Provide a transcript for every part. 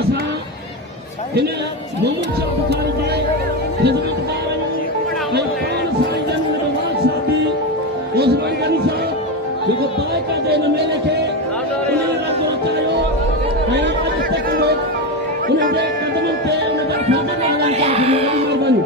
असां हिन मोहम्मद शाह बुखारी जे ख़िदमतगार आहियूं ऐं पाण साईं जन नवाज़ साहब बि ओसमान गनी साहब जेको बाइका जे हिन मेले खे उन्हनि राज़ो रचायो ऐं अॼु तक उन्हनि जे कदमनि ते उन जा फ़ाइदा हलनि था। महिरबानी।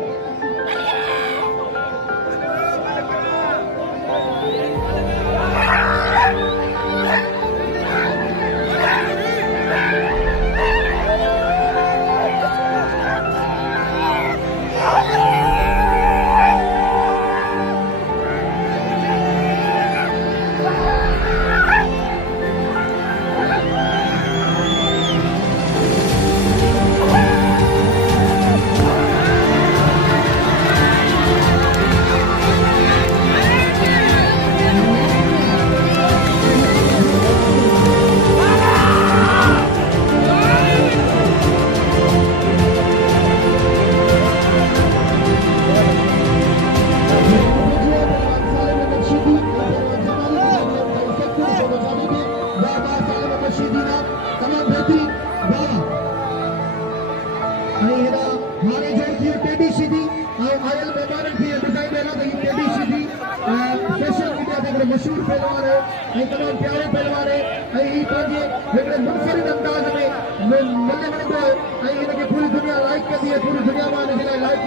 मशहूर पहलवान है तमाम प्यारे पहलवान है मुनफरिद अंदाज में मिलने वञे थो इनके पूरी दुनिया लाइक कंदी है। पूरी दुनिया में लाइक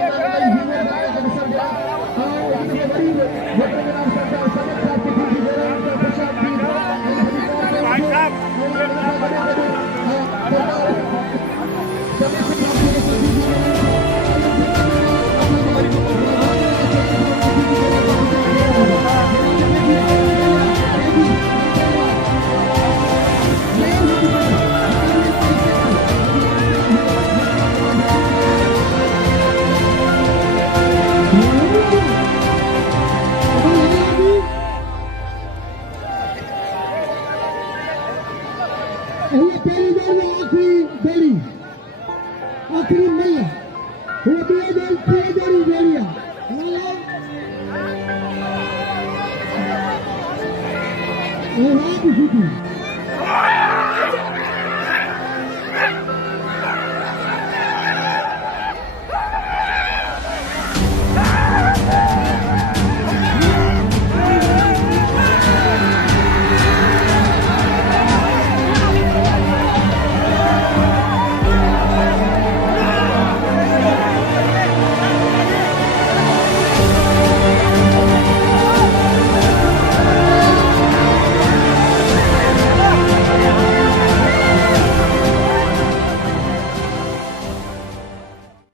आखिरी मल्ल